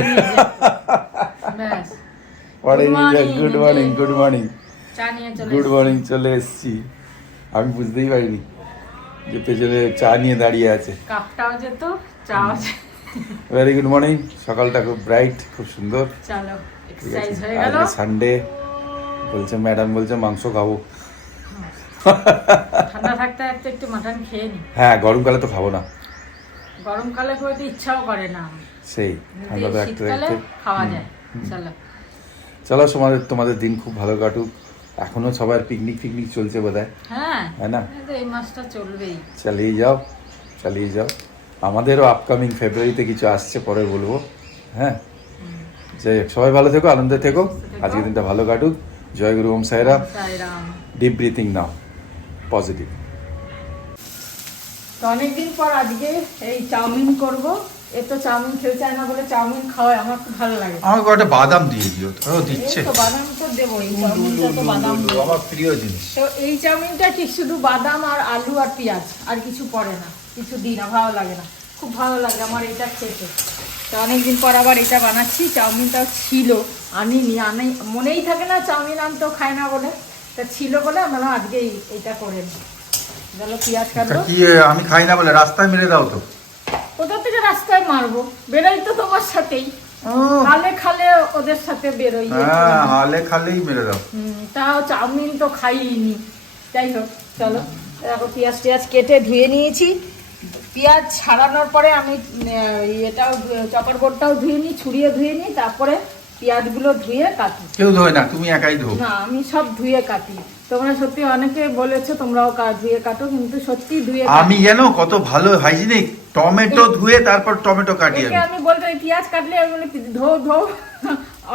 নিয়ে যাও ব্যাস গুড মর্নিং গুড মর্নিং চা নিয়ে চলে গুড মর্নিং চলে এসেছি। আমি বুঝতেই পারিনি যে পেছনে চা নিয়ে দাঁড়িয়ে আছে। কাপটাও যেত চাও ভেরি গুড মর্নিং। সকালটা খুব ব্রাইট, খুব সুন্দর। চলো ঠিক আছে, এক্সারসাইজ হয়ে গেল। আজকে সানডে, বলছে ম্যাডাম বলছে মাংস খাবো। ঠান্ডা থাকতে থাকতে একটু মাটন খেয়ে নি। হ্যাঁ, গরমকালে তো খাবো না, গরমকালে করে তো ইচ্ছাও করে না। সেই ঠান্ডা থাকতে শীতকালে থাকতে খাওয়া যায়। চলো চলো, তোমাদের দিন খুব ভালো কাটুক। এখনো সবার পিকনিক ফিকনিক চলছে বোধহয়, হ্যাঁ তাই না? এই মাসটা চলবেই। চালিয়ে যাও চালিয়ে যাও। আমাদেরও আপকামিং ফেব্রুয়ারিতে কিছু আসছে, পরে বলবো। হ্যাঁ, যাই হোক, সবাই ভালো থেকো, আনন্দে থেকো। আজকের দিনটা ভালো কাটুক। জয় গুরু, ওম সাইরাম। সাইরাম। ডিপ ব্রিথিং নাও, পজিটিভ। তো অনেকদিন পর আজকে এই চাউমিন করব। এ তো চাউমিন খেতে চায় না বলে চাউমিন খাওয়ায়, আমার খুব ভালো লাগে। আমাকে কয়েকটা বাদাম দিয়ে দিও। ও দিচ্ছে, এই তো বাদাম তো দেবোই, চাউমিনটা তো বাদাম দেবো। আমার প্রিয় জিনিস। তো এই চাউমিনটা ঠিক শুধু বাদাম আর আলু আর পেঁয়াজ, আর কিছু পড়ে না, কিছু দিই না, ভালো লাগে না। খুব ভালো লাগে আমার এটা খেতে। তো অনেকদিন পর আবার এটা বানাচ্ছি। চাউমিনটাও ছিল, আনিনি, মনেই থাকে না চাউমিন আনতেও খায় না বলে। তা ছিল বলে আমরা আজকে এইটা করে নিই। চলো পেঁয়াজ কাটবো। কি আমি খাই না বলে রাস্তায় মেরে দাও তো? কোথা থেকে রাস্তায় মারবো? বেরোই তো তোমার সাথেই, খালে খালে ওদের সাথে বেরোই। হ্যাঁ, হালে খালেই মেরে দাও। তাও চাউমিন তো খাইনি। যাই হোক, চলো দেখো পেঁয়াজ টিয়াজ কেটে ধুয়ে নিয়েছি। পেঁয়াজ ছাড়ানোর পরে আমি এটাও চপার বোর্ডটাও ধুয়ে নিই, ছুরিয়ে ধুয়ে নিই, তারপরে পেঁয়াজগুলো ধুয়ে কাটি। কেউ ধোয় না, তুমি একাই ধো? না, আমি সব ধুয়ে কাটি। তোমরা সত্যি অনেকে বলেছো তোমরাও ধুয়ে কাটো, কিন্তু সত্যি ধুয়ে আমি জানো কত ভালো হাইজিনিক, টমেটো ধুয়ে তারপর টমেটো কাটি আমি বলতে পেঁয়াজ কাটলে আমি বলি ধো ধো।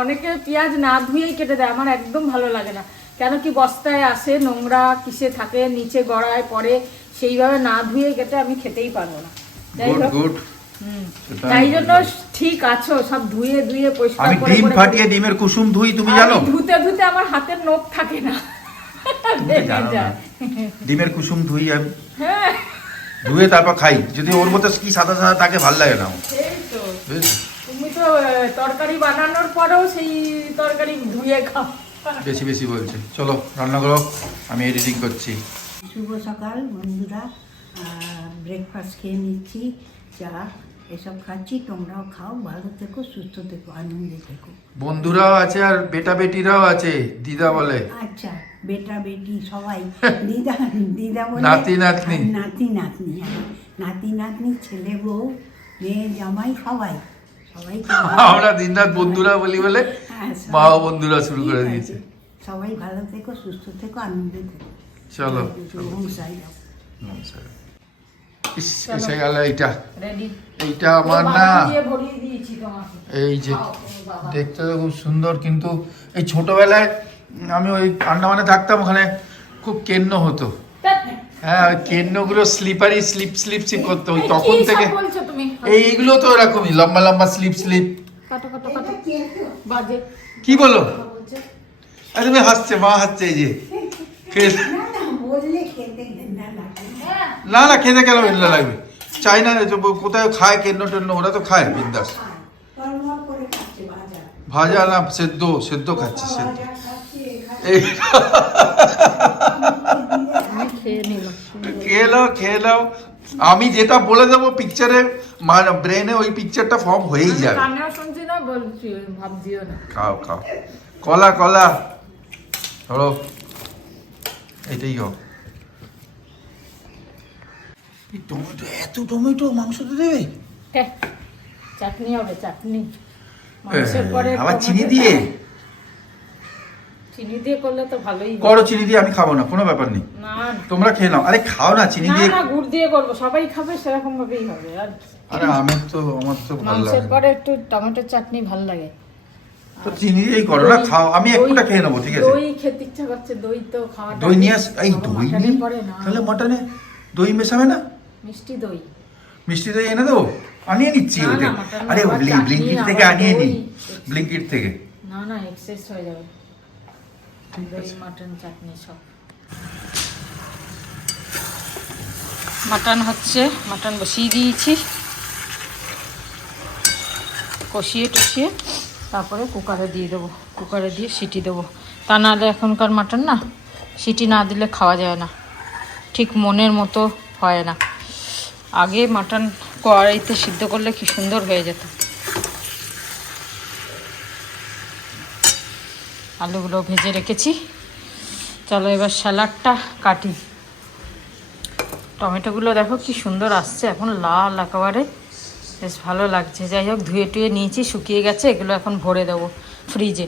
অনেকে পেঁয়াজ না ধুয়েই কেটে দেয়, আমার একদম ভালো লাগে না। কেন কি বস্তায় আসে, নোংরা কিসে থাকে, নিচে গড়ায় পড়ে, সেইভাবে না ধুয়ে কেটে আমি খেতেই পারবো না। যাই হোক, তাই জন্য ঠিক আছো, সব ধুয়ে ধুয়ে পরিষ্কার করে। ডিম ফাটিয়ে ডিমের কুসুম ধুই, তুমি জানো? ধুতে ধুতে আমার হাতের নখ থাকে না, ডিমের কুসুম ধুই আমি। হ্যাঁ, ধুয়ে তারপর খাই। যদি ওর মধ্যে কি সাদা সাদা থাকে ভাল লাগে না। এই তো তুমি তো তরকারি বানানোর পরেও সেই তরকারি ধুয়ে খাও। বেশি বেশি বলছে। চলো রান্না করো, আমি এডিটিং করছি। শুভ সকাল বন্ধুরা, ব্রেকফাস্ট খেয়ে নিচ্ছি, চা এসব খাচ্ছি। তোমরাও খাও, ভালো থেকো, সুস্থ থেকো, আনন্দে থেকো। বন্ধুরাও আছে আর বেটা বেটিরাও আছে, দিদা বলে। আচ্ছা, বেটা বেটি সবাই, দিদা দিদা বলে, নাতি নাতনি, নাতি নাতনি, নাতি নাতনি, ছেলে বউ, মেয়ে জামাই, সবাই সবাই আমরা দিনরাত বন্ধুরা বলি বলে মা বন্ধুরা শুরু করে দিয়েছে। সবাই ভালো থেকো, সুস্থ থেকো, আনন্দে থেকো। চলো, এসে গেল এইটা। এইটা আমার না, এই যে দেখতে তো খুব সুন্দর, কিন্তু এই ছোটবেলায় আমি ওই আন্দামানে থাকতাম, ওখানে খুব কেন্ন হতো। হ্যাঁ, ওই কেন্নগুলো স্লিপারি স্লিপ স্লিপ স্লিপ করতো, ওই তখন থেকে। এইগুলো তো এরকমই লম্বা লম্বা স্লিপ স্লিপ। কি বলো? তুমি হাসছে, মা হাসছে, এই যে না না, খেতে কেন এগুলো লাগবে? চাই না, কোথায় খায় কেন্ন টেন্ন, ওরা তো খায় বিন্দাস। ভাজা না, সেদ্ধ সেদ্ধ খাচ্ছে, সেদ্ধ। খেয়ে নাও। আমি যেটা বলে দেবো পিকচারে, ব্রেনে ওই পিকচারটা ফর্ম হয়েই যাবে। খাও খাও, কলা কলা ধরো, এটাই হোক। টমেটো, এত টমেটো মাংসতে দেবে? চাটনি হবে, চাটনি। আবার চিনি দিয়ে? চিনি দিয়ে করলে তো ভালোই করো, চিনি দিয়ে আমি খাবো না, কোনো ব্যাপার নেই। না, তোমরা খেয়ে নাও। আরে খাও না, চিনি দিয়ে। না, গুড় দিয়ে করব, সবাই খাবে সেরকম ভাবেই হবে। আর আরে আমার তো ভালো লাগে। মাংসের পরে একটু টমেটোর চাটনি ভালো লাগে। তো চিনি দিয়েই করো না, খাও। আমি একটা খেয়ে নেবো, ঠিক আছে? দই খেতে ইচ্ছা করছে, দই তো খাওয়া। দই নিয়ে আস। এই দই নেই, তাহলে মটনে দই মেশাবে না? মিষ্টি দই, মিষ্টি দই এনে দেবো, আনিয়ে নিচ্ছি ওদের। আরে ব্লিঙ্কিট থেকে আনিয়ে নি, ব্লিঙ্কিট থেকে। না না, এক্সেস হয়ে যাবে। দই, মাটন, চাটনি সব। মাটন হচ্ছে, মাটন বসিয়ে দিয়েছি। কষিয়ে টষিয়ে তারপরে কুকারে দিয়ে দেবো, কুকারে দিয়ে সিটি দেবো। তা নাহলে এখনকার মাটন না সিটি না দিলে খাওয়া যায় না, ঠিক মনের মতো হয় না। আগে মাটন কড়াইতে সিদ্ধ করলে কি সুন্দর হয়ে যেত। আলুগুলো ভেজে রেখেছি, চলো এবার স্যালাডটা কাটি। টমেটোগুলো দেখো কি সুন্দর আসছে, এখন লাল একেবারে, বেশ ভালো লাগছে। যাই হোক, ধুয়ে টুয়ে নিয়েছি, শুকিয়ে গেছে, এগুলো এখন ভরে দেবো ফ্রিজে।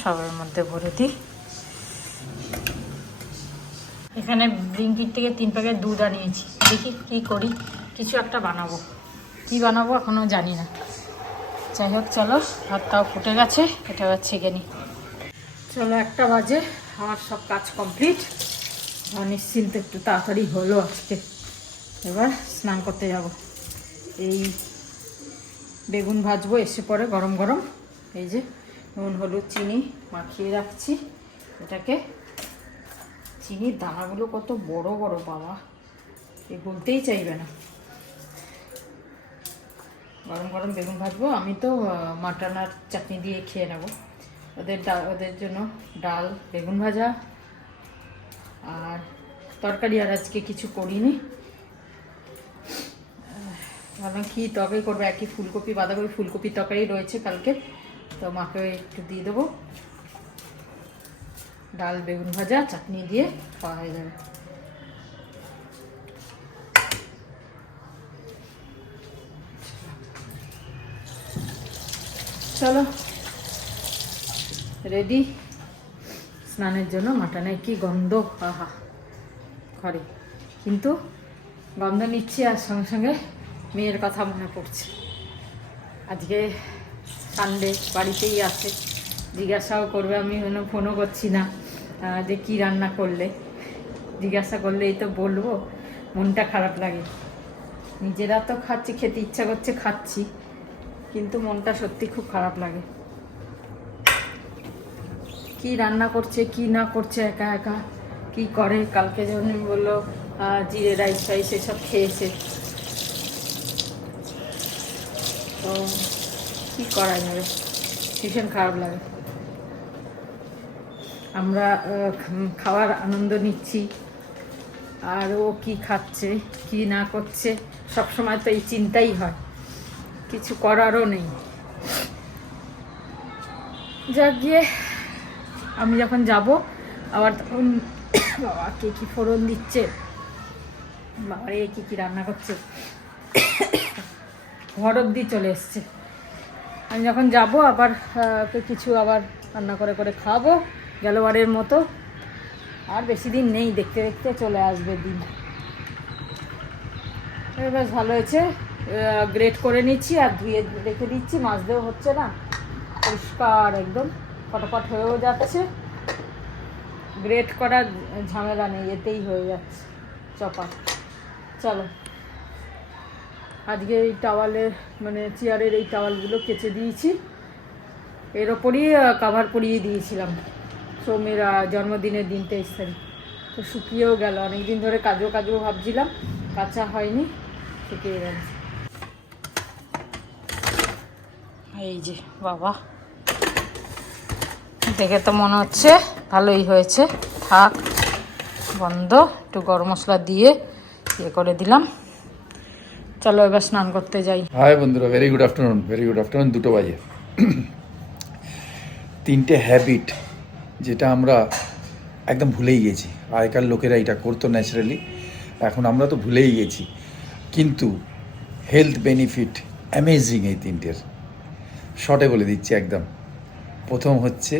সবের মধ্যে ভরে দিই। এখানে ব্লিঙ্কিট থেকে 3 প্যাকেট দুধ আনিয়েছি, দেখি কী করি, কিছু একটা বানাবো। কি বানাবো এখনও জানি না। যাই হোক চলো, ভাতটাও ফুটে গেছে, এটা এবার ছেঁকে নিই। চলো 1টা বাজে, আমার সব কাজ কমপ্লিট, নিশ্চিন্ত, একটু তাড়াতাড়ি হলো আজকে। এবার স্নান করতে যাব। এই বেগুন ভাজবো এসে পরে গরম গরম। এই যে নুন হলুদ চিনি মাখিয়ে রাখছি এটাকে। চিনির দানাগুলো কত বড় বড় বাবা, এ বলতেই চাইবে না। গরম গরম বেগুন ভাজবো। আমি তো মাটন আর চাটনি দিয়ে খেয়ে নেবো। ওদের জন্য ডাল, বেগুন ভাজা আর তরকারি আর আজকে কিছু করিনি। ভাবলাম কি তরকারি করবো, একই ফুলকপি বাঁধাকপি ফুলকপি তরকারি রয়েছে কালকে, তো মাকে একটু দিয়ে দেবো। ডাল বেগুন ভাজা চাটনি দিয়ে খাওয়া হয়ে যাবে। চলো রেডি স্নানের জন্য। মাটনের কি গন্ধ, আহা ঘরে, কিন্তু গন্ধ নিচ্ছি আর সঙ্গে সঙ্গে মেয়ের কথা মনে পড়ছে। আজকে সানডে, বাড়িতেই আছে, জিজ্ঞাসাও করবে, আমি ফোনও করছি না যে কি রান্না করলে। জিজ্ঞাসা করলেই তো বলবো, মনটা খারাপ লাগে। নিজেরা তো খাচ্ছি, খেতে ইচ্ছা করছে খাচ্ছি, কিন্তু মনটা সত্যি খুব খারাপ লাগে। কি রান্না করছে কি না করছে, একা একা কি করে। কালকে যখন বললো জিরে রাইস ফাইস এসব খেয়েছে, তো কী করা যাবে, ভীষণ খারাপ লাগে। আমরা খাওয়ার আনন্দ নিচ্ছি, আর ও কি খাচ্ছে কি না করছে সবসময় তো এই চিন্তাই হয়, কিছু করারও নেই। যাক গিয়ে, আমি যখন যাব আবার তখন বাবা কে কী ফোড়ন দিচ্ছে, বাবা এ কী কী রান্না করছে, ঘর অব্দি চলে এসছে। আমি যখন যাব আবার কিছু আবার রান্না করে করে খাওয়াবো গেলবারের মতো। আর বেশি দিন নেই, দেখতে দেখতে চলে আসবে দিন। বেশ ভালো হয়েছে, গ্রেট করে নিচ্ছি আর ধুয়ে রেখে দিচ্ছি, মাজতেও হচ্ছে না, পরিষ্কার একদম ফটাফট হয়েও যাচ্ছে। গ্রেট করার ঝামেলা নেই, এতেই হয়ে যাচ্ছে চপা। চলো, আজকে এই টাওয়ালের চেয়ারের এই টাওয়ালগুলো কেচে দিয়েছি, এর ওপরই কাভার পরিয়ে দিয়েছিলাম সৌমির জন্মদিনের দিন 23 তারিখ, তো শুকিয়েও গেল। অনেকদিন ধরে কাজও ভাবছিলাম, কাঁচা হয়নি, শুকিয়ে গেল। এই যে বাবা, দেখে তো মনে হচ্ছে ভালোই হয়েছে, থাক বন্ধ। একটু গরম মশলা দিয়ে করে দিলাম। চলো এবার স্নান করতে যাই। হাই বন্ধুরা, ভেরি গুড আফটারনুন। 2টো বাজে। 3টে হ্যাবিট যেটা আমরা একদম ভুলেই গেছি। আগেকার লোকেরা এটা করতো ন্যাচারালি, এখন আমরা তো ভুলেই গেছি, কিন্তু হেলথ বেনিফিট অ্যামেজিং এই 3টের। শর্টে বলে দিচ্ছি একদম। প্রথম হচ্ছে,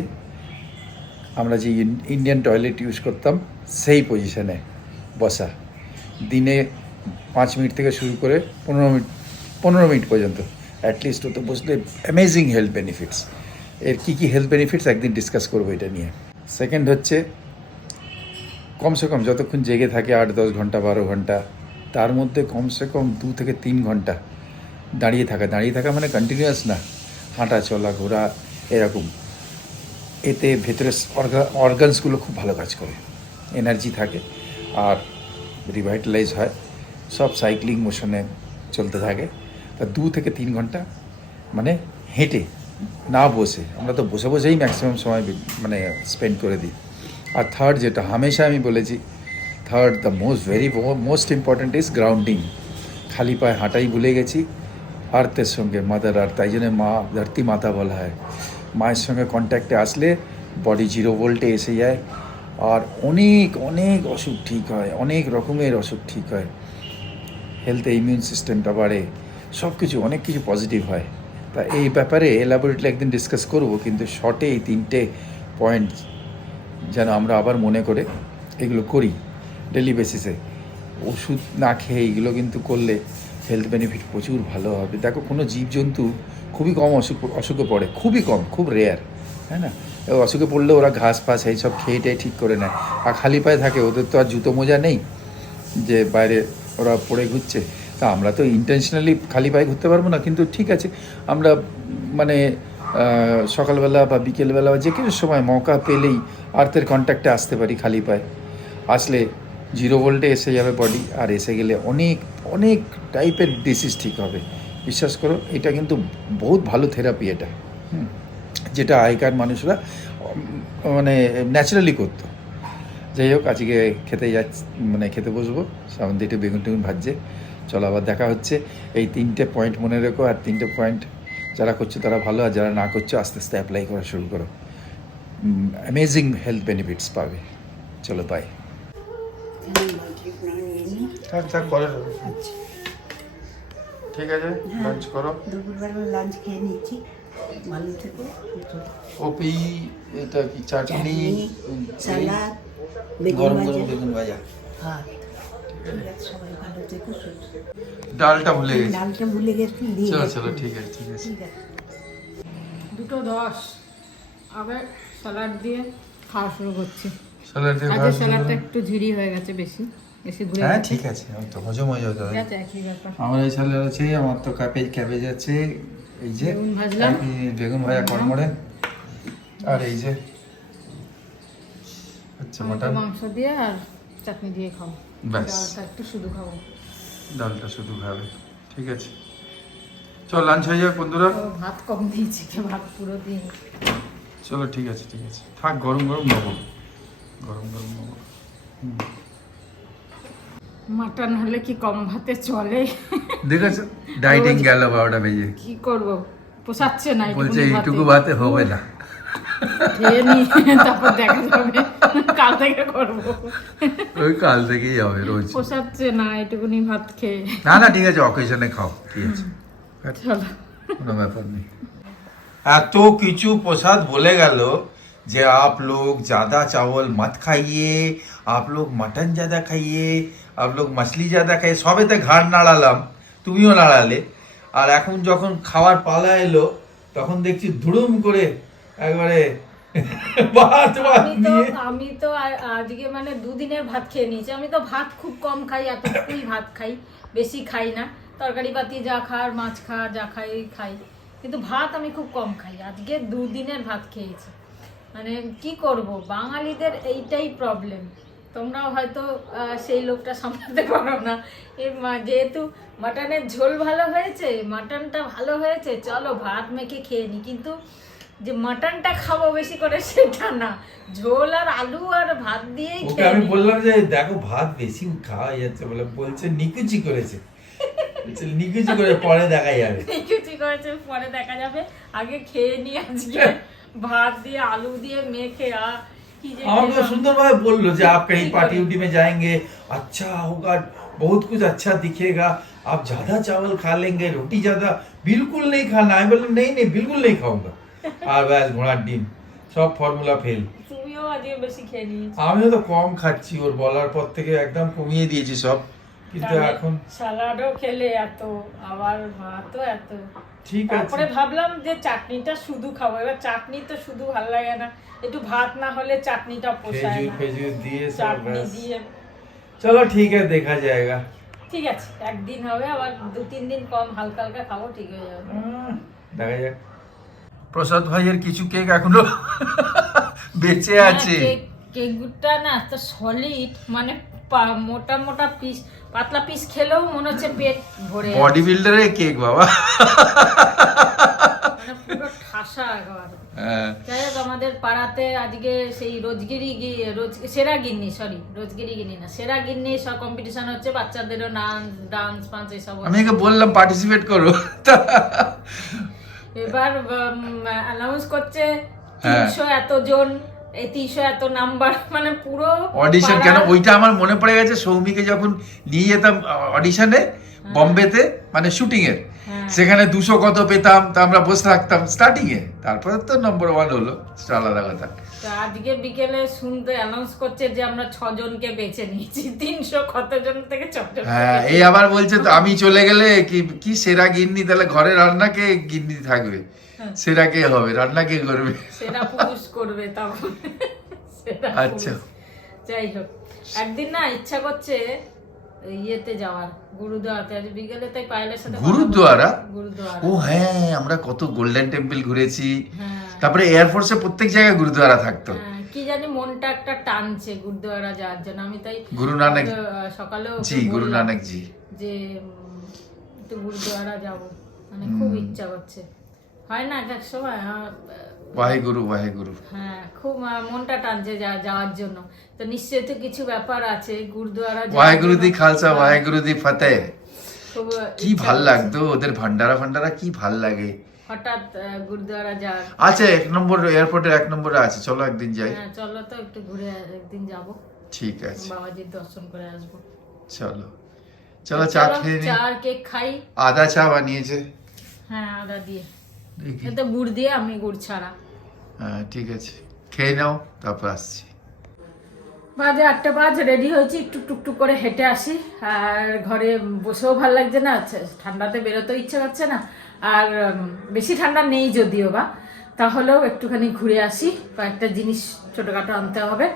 আমরা যে ইন্ডিয়ান টয়লেট ইউজ করতাম সেই পজিশনে বসা, দিনে 5 মিনিট থেকে শুরু করে 15 মিনিট পর্যন্ত অ্যাটলিস্ট ওতে বসলে অ্যামেজিং হেলথ বেনিফিটস। এর কী কী হেলথ বেনিফিটস একদিন ডিসকাস করবো এটা নিয়ে। সেকেন্ড হচ্ছে, কমসে কম যতক্ষণ জেগে থাকে 8-10 ঘন্টা 12 ঘন্টা, তার মধ্যে কমসে কম 2 থেকে 3 ঘন্টা দাঁড়িয়ে থাকা মানে কন্টিনিউয়াস না, হাঁটা চলা ঘোরা এরকম। এতে ভেতরের অর্গানসগুলো খুব ভালো কাজ করে, এনার্জি থাকে আর রিভাইটালাইজ হয়, সব সাইক্লিং মোশনে চলতে থাকে। তা 2 থেকে 3 ঘন্টা মানে হেঁটে, না বসে, আমরা তো বসে বসেই ম্যাক্সিমাম সময় মানে স্পেন্ড করে দিই। আর থার্ড, যেটা হামেশা আমি বলেছি, third the most important is grounding. খালি পায়ে হাঁটাই ভুলে গেছি আর্থের সঙ্গে, মাদার আর্থ, তাই জন্য মা ধরতি মাতা বলা হয়। মায়ের সঙ্গে কন্ট্যাক্টে আসলে বডি 0 ভোল্টে এসে যায়, আর অনেক অনেক অসুখ ঠিক হয়, অনেক রকমের অসুখ ঠিক হয়, হেলথে ইমিউন সিস্টেমটা বাড়ে, সব কিছু অনেক কিছু পজিটিভ হয়। তা এই ব্যাপারে এলাবোরেটলি একদিন ডিসকাস করব, কিন্তু শর্টে এই 3টে পয়েন্ট যেন আমরা আবার মনে করে এগুলো করি ডেলি বেসিসে। ওষুধ না খেয়ে এইগুলো কিন্তু করলে হেলথ বেনিফিট প্রচুর ভালো হবে। দেখো, কোনো জীবজন্তু খুবই কম অসুখে পড়ে, খুবই কম, খুব রেয়ার, হ্যাঁ না? অসুখে পড়লে ওরা ঘাস ফাস এই সব খেয়ে টেয়ে ঠিক করে নেয়, আর খালি পায়ে থাকে, ওদের তো আর জুতো মোজা নেই যে বাইরে ওরা পড়ে ঘুরছে। তা আমরা তো ইন্টেনশনালি খালি পায়ে ঘুরতে পারবো না, কিন্তু ঠিক আছে, আমরা মানে সকালবেলা বা বিকেলবেলা বা যে কোনো সময় মৌকা পেলেই আর্থের কন্ট্যাক্টে আসতে পারি। খালি পায়ে আসলে 0 ভোল্টে এসে যাবে বডি, আর এসে গেলে অনেক অনেক টাইপের ডিসিজ ঠিক হবে। বিশ্বাস করো, এটা কিন্তু বহুত ভালো থেরাপি এটা, যেটা আগেকার মানুষরা মানে ন্যাচারালি করতো। যাই হোক, আজকে খেতে যাচ্ছি, মানে খেতে বসবো, সামনে দিকে বেগুন টেগুন ভাজছে। চলো, আবার দেখা হচ্ছে। এই 3টে পয়েন্ট মনে রেখো, আর 3টে পয়েন্ট যারা করছো তারা ভালো, আর যারা না করছো আস্তে আস্তে অ্যাপ্লাই করা শুরু করো, অ্যামেজিং হেলথ বেনিফিটস পাবে। চলো, বাই। থাক থাক, করে নেবো। আচ্ছা, ঠিক আছে, লাঞ্চ করো। দুপুরবেলা লাঞ্চ খেয়ে নিচ্ছি, ভালো থেকো। কপি, এটা কি চাটনি, স্যালাড, বেগুন গরম ভাজা, গরম বেগুন ভাজা, ভাত। ঠিক আছে, সবাই ভালো থেকো, সুস্থ। ডালটা ভুলে গেছি। ডালটা ভুলে গেছি, দিয়ে চলো গেছি। চলো, ঠিক আছে ঠিক আছে। ঠিক আছে। 2:10 আবার স্যালাড দিয়ে খাওয়া শুরু করছি। স্যালাড দিয়ে আজকে খাওয়া শুরু স্যালাডটা করো। একটু ঝিরি হয়ে গেছে, বেশি ঘুরে হ্যাঁ গেছে। ঠিক আছে, ওই তো হজম হয়ে যাবে। ঠিক আছে, একই ব্যাপার। আমার এই স্যালাড আছে, আমার তো ক্যাবেজ আছে, এই যে বেগুন ভাজলাম। বেগুন ভাজা কড়মড়ে, আর এই যে আচ্ছা আমি তো মাটন, মাংস দিয়ে আর চাটনি দিয়ে খাবো, ব্যাস। ডালটা একটু শুধু খাবো। ডালটা শুধু খাবে, ঠিক আছে। চল, লাঞ্চ হয়ে যাক বন্ধুরা। তো ভাত কম দিয়েছি, ভাত পুরো দিন। চলো, ঠিক আছে ঠিক আছে, থাক, গরম গরম নেবো, গরম গরম নেবো। মাটন হলে কি কম ভাতে চলে? দেখেছো, ডাইটিং গেল 12টা বেজে, কি করব, পোষাচ্ছে না। বলছে এইটুকু ভাতে হবে না। খেয়ে নি, তারপর দেখা যাবে, কাল থেকে করবো। ওই কাল থেকেই হবে রোজ। পোষাচ্ছে না এটুকুনি ভাত খেয়ে। না না, ঠিক আছে, অকেশনে খাও, ঠিক আছে, চলো। কোনো ব্যাপার নেই। এত কিছু প্রসাদ বলে গেল যে आप लोग ज़्यादा चावल मत खाइए, आप लोग मटन ज़्यादा खाइए, आप लोग मछली ज़्यादा खाइए, সবেতে ঘাড় নাড়ালাম, তুমিও নাড়ালে। আর এখন যখন খাওয়ার পালা এলো, তখন দেখছি ধুড়ুম করে একবারে ভাত ভাত নিয়ে। আমি তো আজকে মানে 2 দিনের ভাত খেয়ে নিয়েছি। আমি তো ভাত খুব কম খাই, এতটুকুই ভাত খাই, বেশি খাই না। তরকারি পাতি যা খার, মাছ খাওয়া যা খাই, কিন্তু ভাত আমি খুব কম খাই। আজকে 2 দিনের ভাত খেয়েছি। মানে কি করব, বাঙালিদের এইটাই প্রবলেম। তোমরাও হয়তো সেই লোকটা সামলাতে পারো না। যেহেতু মাটনের ঝোল ভালো হয়েছে, মাটনটা ভালো হয়েছে, চলো ভাত মেখে খেয়ে নি, কিন্তু যে মাটনটা খাবো বেশি করে সেটা না, ঝোল আর আলু আর ভাত দিয়েই ওকে খেয়ে আমি নি। বললাম যে দেখো ভাত বেশি খাওয়া যাচ্ছে, বলছে নিকুচি করেছে, বলছে নিকুচি করে পরে দেখা যাবে। নিকুচি করেছে, পরে দেখা যাবে, আগে খেয়ে নি আজকে ভাত দিয়ে আলু দিয়ে মেখে। কি যে আমাকে খেলাম। सुंदरভাবে बोल যে आप कहीं ठीक पार्टी है। उटी में जाएंगे, अच्छा होगा, बहुत कुछ अच्छा दिखेगा, आप ज्यादा चावल खा लेंगे, रोटी ज्यादा बिल्कुल नहीं खाना है। बोले नहीं नहीं, बिल्कुल नहीं खाऊंगा। আর ব্যাস, ঘোড়ার ডিম, সব ফর্মুলা ফেল। তুমিও আজকে বেশি খেয়ে নিয়েছো। আমিও তো কম খাচ্ছি, ওর বলার পর থেকে একদম কমিয়ে দিয়েছি সব, কিন্তু তাহলে এখন স্যালাডও খেলে এত, আবার ভাতও এত। ঠিক আছে। তারপরে ভাবলাম যে চাটনিটা শুধু খাবো। এবার চাটনি তো শুধু ভালো লাগে না, একটু ভাত না হলে চাটনিটা পোষায় খেজুর না। খেজুর দিয়ে সব চাটনি ব্যাস। দিয়ে। চলো ঠিক আছে, দেখা যায়গা। ঠিক আছে, একদিন হবে, আবার 2-3 দিন কম হালকা হালকা খাবো, ঠিক হয়ে যাবে। দেখা যাক। প্রসাদ ভাইয়ের কিছু কেক এখনো বেঁচে আছে। হ্যাঁ, কেকটা না এত সলিড, মানে মোটা মোটা পিস, পাতলা পিস খেলেও মনে হচ্ছে পেট ভরে যাচ্ছে। বডি বিল্ডারের কেক বাবা, মানে পুরো ঠাসা একবার। হ্যাঁ। যাই হোক, আমাদের পাড়াতে আজকে সেই সেরা গিন্নি না, সেরা গিন্নি সব কম্পিটিশন হচ্ছে, বাচ্চাদেরও ডান্স ফান্স এসব হচ্ছে। আমি একে বললাম পার্টিসিপেট করো, এবার অ্যানাউন্স করছে হ্যাঁ। 300 এতজন, এই 300 এত নাম্বার, মানে পুরো অডিশন। কেন ওইটা আমার মনে পড়ে গেছে, সৌমিকে যখন নিয়ে যেতাম অডিশনে বম্বেতে, মানে শুটিং এর, সেখানে 200 কত পেতাম, তা আমরা বসে থাকতাম স্টার্টিং এ, তারপরে তো নম্বর 1 হলো, সেটা আলাদা কথা। তো আজকে বিকেলে শুনতে অ্যানাউন্স করছে যে আমরা 6 জনকে বেছে নিয়েছি, 300 কতজন থেকে 6 জন। হ্যাঁ, এই আবার বলছে তো আমি চলে গেলে কি সেরা গিন্নি, তাহলে ঘরে রান্না কে গিন্নি থাকবে, সেরা কে হবে, রান্না কে করবে? সেরা পুরুষ করবে তখন। সেরা আচ্ছা। পুরুষ। যাই হোক, একদিন না ইচ্ছা করছে ইয়েতে যাওয়ার, গুরুদুয়ারাতে। আজ বিকেলে তাই পায়েলের সাথে গুরুদুয়ারা? গুরুদুয়ারা। ও হ্যাঁ, আমরা কত গোল্ডেন টেম্পল ঘুরেছি, হ্যাঁ। তারপরে এয়ারফোর্সে প্রত্যেক জায়গায় গুরুদুয়ারা থাকতো। হ্যাঁ, কি জানি মনটা একটা টানছে গুরুদুয়ারা যাওয়ার জন্য। আমি তাই গুরু নানক সকালেও জি, গুরু নানক জি, যে একটু গুরুদুয়ারা যাব, মানে খুব ইচ্ছা করছে। হয় না এক সময়, ওয়াহেগুরু ওয়াহেগুরু। হ্যাঁ, খুব মনটা টানছে যাওয়ার জন্য। তো নিশ্চয়ই তো কিছু ব্যাপার আছে গুরুদুয়ারা যাওয়ার ওয়াহেগুরু দি জন্য। খালসা ওয়াহেগুরু দি ফতেহ। খুব কি ইচ্ছা ভাল করছে। লাগতো ওদের ভান্ডারা কি ভাল লাগে। হঠাৎ গুরুদুয়ারা যাওয়ার। আচ্ছা, 1 নম্বর এয়ারপোর্টের 1 নম্বরে আছে, চলো একদিন যাই। হ্যাঁ, চলো তো একটু ঘুরে একদিন যাব, ঠিক আছে, বাবাজির দর্শন করে আসবো। চলো চলো, চা খেয়ে নি। চা আর কেক খাই। আদা চা বানিয়েছে, হ্যাঁ, আদা দিয়ে, দেখি। এতে গুড় দিয়ে, আমি গুড় ছাড়া। হ্যাঁ ঠিক আছে, খেয়ে নাও, তারপর আসছি। বাজে 8টা বাজে, রেডি হয়েছি, একটু টুকটুক করে হেঁটে আসি। আর ঘরে বসেও ভাল লাগছে না, ঠান্ডাতে বেরোতেও ইচ্ছে করছে না। আর বেশি ঠান্ডা নেই যদিও বা, তাহলেও একটুখানি ঘুরে আসি, কয়েকটা জিনিস ছোটোখাটো আনতে হবে।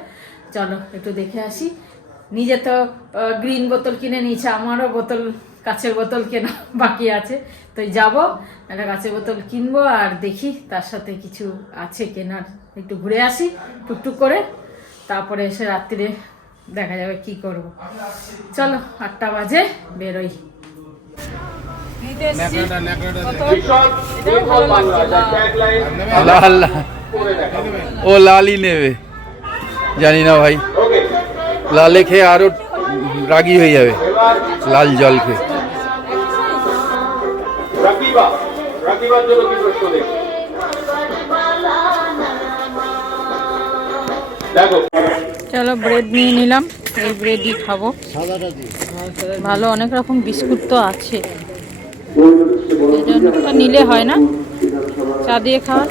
চলো একটু দেখে আসি। নিজে তো গ্রিন বোতল কিনে নিয়েছে, আমারও বোতল, কাঁচের বোতল কেনা বাকি আছে। তো যাবো, একটা কাঁচের বোতল কিনবো, আর দেখি তার সাথে কিছু আছে কেনার, একটু ঘুরে আসি টুকটুক করে, তারপরে এসে রাত্রিরে দেখা যাবে কি করব। চলো 8টা বাজে, বেরোই। লাল, ও লালই নেবে জানি না ভাই, লালে খেয়ে আরো রাগী হয়ে যাবে, লাল জল খেয়ে। রাকিবার জন্য কি প্রশ্ন দেখি দেখো। চলো ব্রেড নিয়ে নিলাম, এই ব্রেডই খাবো। ভালো অনেক রকম বিস্কুট তো আছে, এই জন্যটা নিলে হয় না চা দিয়ে খাওয়া।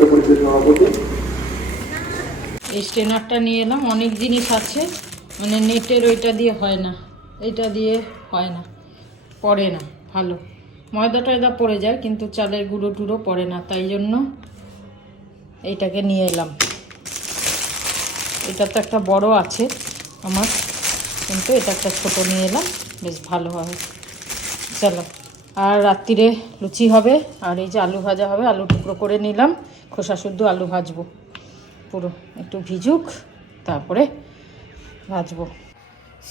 এই স্টেনারটা নিয়ে এলাম, অনেক জিনিস আছে, মানে নেটের ওইটা দিয়ে হয় না, এটা দিয়ে হয় না, পড়ে না ভালো, ময়দা টয়দা পড়ে যায় কিন্তু চালের গুঁড়ো টুড়ো পড়ে না, তাই জন্য এইটাকে নিয়ে এলাম। এটা তো একটা বড় আছে আমার, কিন্তু এটা একটা ছোটো নিয়ে এলাম, বেশ ভালো হবে। চলো, আর রাত্রিরে লুচি হবে, আর এই যে আলু ভাজা হবে, আলু টুকরো করে নিলাম, খোসা শুদ্ধ আলু ভাজবো, পুরো একটু ভিজুক তারপরে ভাজবো।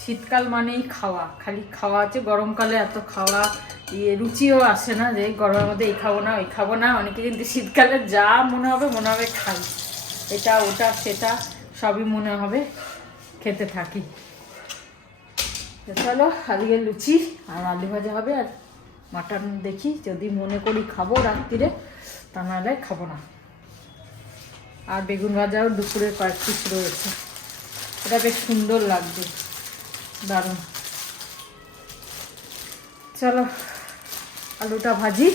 শীতকাল মানেই খাওয়া, খালি খাওয়া আছে। গরমকালে এত খাওয়া রুচিও আসে না, যে গরমের মধ্যে এই খাবো না ওই খাবো না। অনেকে কিন্তু শীতকালে যা মনে হবে খাই, এটা ওটা সেটা সবই মনে হবে, খেতে থাকি। চলো আজকে লুচি আর আলু ভাজা হবে, আর মাটন দেখি যদি মনে করি খাবো রাত্রিরে, তা নাহলে খাবো না। আর বেগুন ভাজাও দুপুরে কয়েক পিস রয়েছে, এটা বেশ সুন্দর লাগবে, দারুণ। চলো আলুটা ভাজি,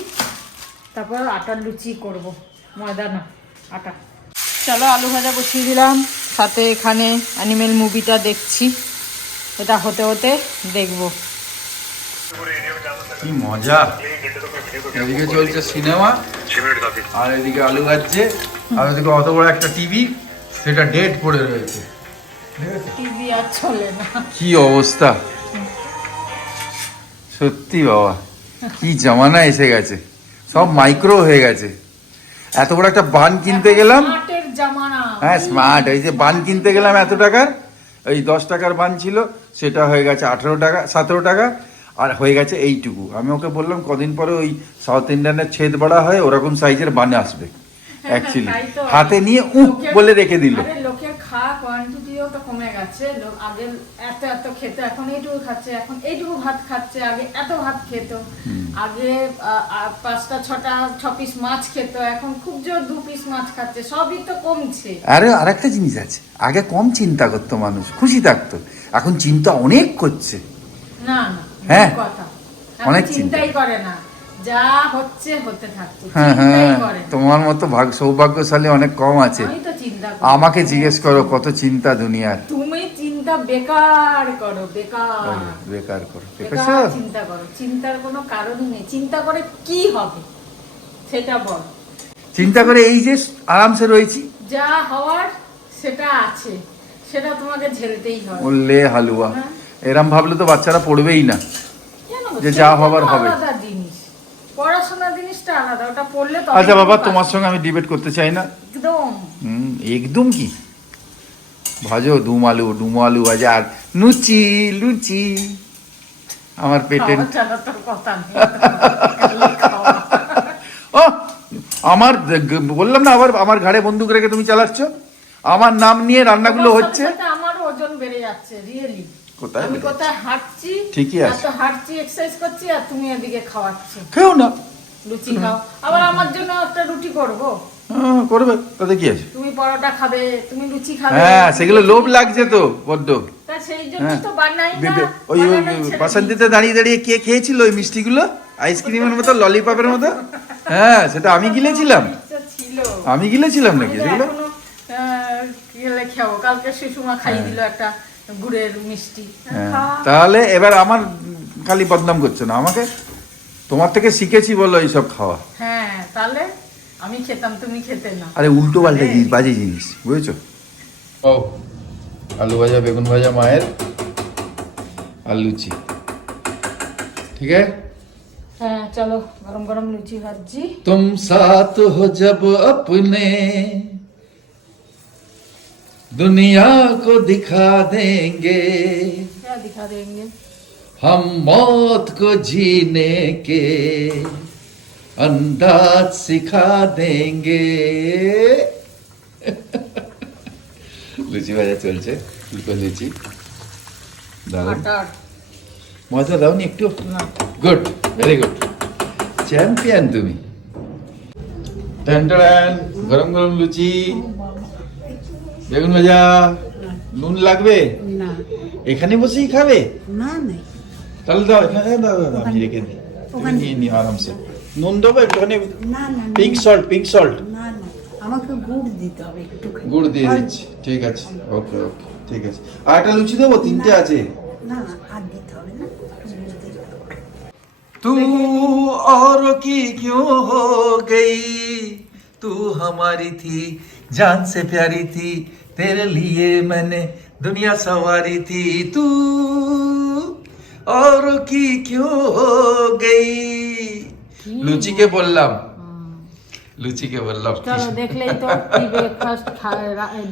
তারপর আটার লুচি করব, ময়দা না আটা। চলো আলু ভাজা বসিয়ে দিলাম, সাথে এখানে অ্যানিমেল মুভিটা দেখছি, এটা হতে হতে দেখবো। কি মজা, এদিকে চলছে সিনেমা আর এদিকে আলু ভাজছে, আর এদিকে অত বড় একটা টিভি, সেটা ডেট পড়ে রয়েছে। টিভি আর চলে না, কি অবস্থা সত্যি বাবা, কি জামানা এসে গেছে, সব মাইক্রো হয়ে গেছে। এত বড় একটা বান কিনতে গেলাম, কাঠের জামানা। হ্যাঁ স্মার্ট। এই যে বান কিনতে গেলাম এত টাকার, ওই 10 টাকার বান ছিল, সেটা হয়ে গেছে 18 টাকা 17 টাকা, আর হয়ে গেছে এইটুকু। আমি ওকে বললাম কদিন পরে ওই সাউথ ইন্ডিয়ানের ছেদ বড়া হয় ওরকম সাইজের বান আসবে অ্যাকচুয়ালি। তাই তো। হাতে নিয়ে বলে রেখে দিল। আরে লোকের খাওয়া কোয়ান্টিটিও তো কমে গেছে। লোক আগে এত এত খেত, এখন এইটুকু খাচ্ছে, এখন এইটুকু ভাত খাচ্ছে। আগে এত ভাত খেত, আগে 5টা 6টা 6 পিস মাছ খেত, এখন খুব জোর 2 পিস মাছ খাচ্ছে। সবই তো কমছে। আরে আরেকটা জিনিস আছে, আগে কম চিন্তা করতো মানুষ, খুশি থাকতো, এখন চিন্তা অনেক করছে। না না, হ্যাঁ, ভুল কথা। অনেক এখন চিন্তা। চিন্তাই করে না, যা হচ্ছে হতে থাকছে, হ্যাঁ চিন্তাই হ্যাঁ, করে না। তোমার মতো সৌভাগ্যশালী অনেক কম আছে। আমি তো চিন্তা করি। আমাকে জিজ্ঞেস করো কত চিন্তা দুনিয়ার। তুমি চিন্তা বেকার করো, বেকার বেকার করো, বেকার চিন্তা করো। চিন্তার কোনো কারণই নেই। চিন্তা করে কি হবে সেটা বল। চিন্তা করে এই যে আরামসে রয়েছি, যা হওয়ার সেটা আছে, সেটা তোমাকে ঝেলতেই হবে। বললে হালুয়া। হ্যাঁ। এরম ভাবলে তো বাচ্চারা পড়বেই না। কেন? যে সেটা যা তো হবার হবে। আলাদা জিনিস, পড়াশোনা জিনিসটা আলাদা, ওটা পড়লে তো আচ্ছা বাবা, তোমার সঙ্গে আমি ডিবেট করতে চাই না। একদম। একদম কি ভাজো ডুম আলু ভাজা আর লুচি লুচি। আমার পেটে খাওয়া ছাড়া তোর কথা নেই। খালি খাওয়া। ও আমার বললাম না, আবার আমার ঘাড়ে বন্দুক রেখে তুমি চালাচ্ছ। আমার নাম নিয়ে রান্নাগুলো তোমার হচ্ছে। সাথে সাথে আমারও ওজন বেড়ে যাচ্ছে, রিয়েলি। কোথায় আমি বেড়ে কোথায় হাঁটছি, ঠিকই আছে। এত হাঁটছি, এক্সারসাইজ করছি, আর তুমি এদিকে খাওয়াচ্ছ। খেও না। লুচি খাও, আবার আমার জন্য একটা রুটি করবো। করবে, তাতে কি আছে? তুমি পরোটা খাবে, তুমি লুচি খাবে। হ্যাঁ, সেগুলো লোভ লাগছে তো বড্ড। তা সেই জন্য হ্যাঁ। তো বানাই না। ওই বানানোই ছেড়ে বাসন্তীতে দাঁড়িয়ে দাঁড়িয়ে কে খেয়েছিল ওই মিষ্টিগুলো, আইসক্রিমের মতো, ললিপপের মতো? হ্যাঁ, সেটা আমি গিলেছিলাম। দিই। ইচ্ছা ছিল। আমি গিলেছিলাম নাকি আমি তো সেগুলো? এখনো, গেলে খাবো। কালকে শিশুমা খাইয়ে দিল একটা গুড়ের মিষ্টি। হ্যাঁ, খাওয়া। তাহলে এবার আমার খালি বদনাম করছে না আমাকে। তোমার থেকে শিখেছি বলো এইসব খাওয়া। হ্যাঁ, তাহলে আমি খেতাম, তুমি খেতে না। আরে উল্টো পাল্টা জিনিস, বাজে জিনিস, বুঝেছো? ও আলু ভাজা, বেগুন ভাজা মায়ের, আর লুচি। ঠিক আছে, হ্যাঁ চলো, গরম গরম লুচি ভাজি। तुम साथ हो जब अपने दुनिया को दिखा देंगे, क्या दिखा देंगे? हम मौत को जीने के अंदाज सिखा देंगे। লুচি ভাজা চলছে, ফুলকো লুচি। দারুণ বাটার মজা দাওনি একটু? না। গুড, ভেরি গুড, চ্যাম্পিয়ন তুমি। টান টান, গরম গরম লুচি, বেগুন ভাজা, নুন লাগবে? না এখানে বসেই খাবে? না না তাহলে দাও, এখানে দাও, আমি রেখে দিই, তুমি নিয়ে নিও আরামসে। নুন দেবো একটুখানি, না না পিঙ্ক সল্ট, পিঙ্ক সল্ট। না না আমাকে গুড় দিতে হবে একটুখানি। গুড় দিয়ে দিচ্ছি, ঠিক আছে, ওকে ওকে, ঠিক আছে। আর একটা লুচি দেবো, 3টে আছে। না না আর দিতে হবে না, একটু গুড় দিতে হবে। तू औरों की क्यों हो गई, तू हमारी थी, जान से प्यारी थी, तेरे लिए मैंने दुनिया सवारी थी, तू औरों की क्यों हो गई। লুচিকে বললাম, লুচিকে বললাম। চলো, দেখলেই তো কি ব্রেকফাস্ট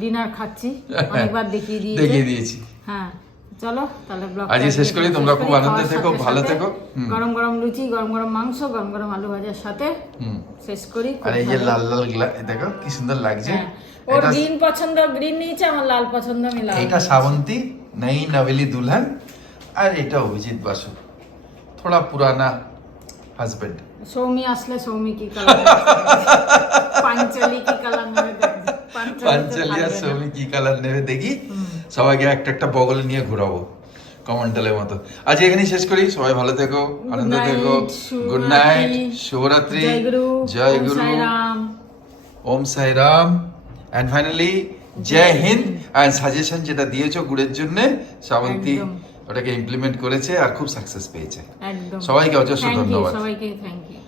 ডিনার খাচ্ছি, অনেকবার দেখিয়ে দেখিয়ে দিয়েছি। দিয়েছি। হ্যাঁ চলো তাহলে ব্লগ আজকে শেষ করি, তোমরা খুব আনন্দে থেকো, ভালো থেকো। গরম গরম লুচি, গরম গরম মাংস, গরম গরম আলু ভাজার সাথে শেষ করি। খুব আর এই যে ভালো। লাল লাল দেখো কি সুন্দর লাগছে। হ্যাঁ, ওর এটা গ্রিন পছন্দ, গ্রিন নিয়েছে, আমার লাল পছন্দ, আমি লাল এটা শ্রাবন্তী নই নভেলি দুলহন, আর এটা অভিজিৎ বাসু, থোড়া পুরানা হাজবেন্ড। সৌমি আসলে সৌমি কি কালার, পাঞ্চলি কি কালার নেবে দেখবে। পাঞ্চালি আর সৌমি কি কালার নেবে দেখি। সবাইকে একটা একটা বগলে নিয়ে ঘোরাবো কমন্ডলের মতো। আজ এখানেই শেষ করি, সবাই ভালো থেকো, আনন্দ থেকো। গুড নাইট, শুভরাত্রি, জয় গুরু, ওম সাই রাম, এন্ড ফাইনালি জয় হিন্দ। এন্ড সাজেশন যেটা দিয়েছো গুড়ের জন্য, শ্রাবন্তী একদম। ওটাকে ইমপ্লিমেন্ট করেছে আর খুব সাকসেস পেয়েছে। একদম সবাইকে অজস্র Thank you, ধন্যবাদ। সবাইকে থ্যাংক ইউ।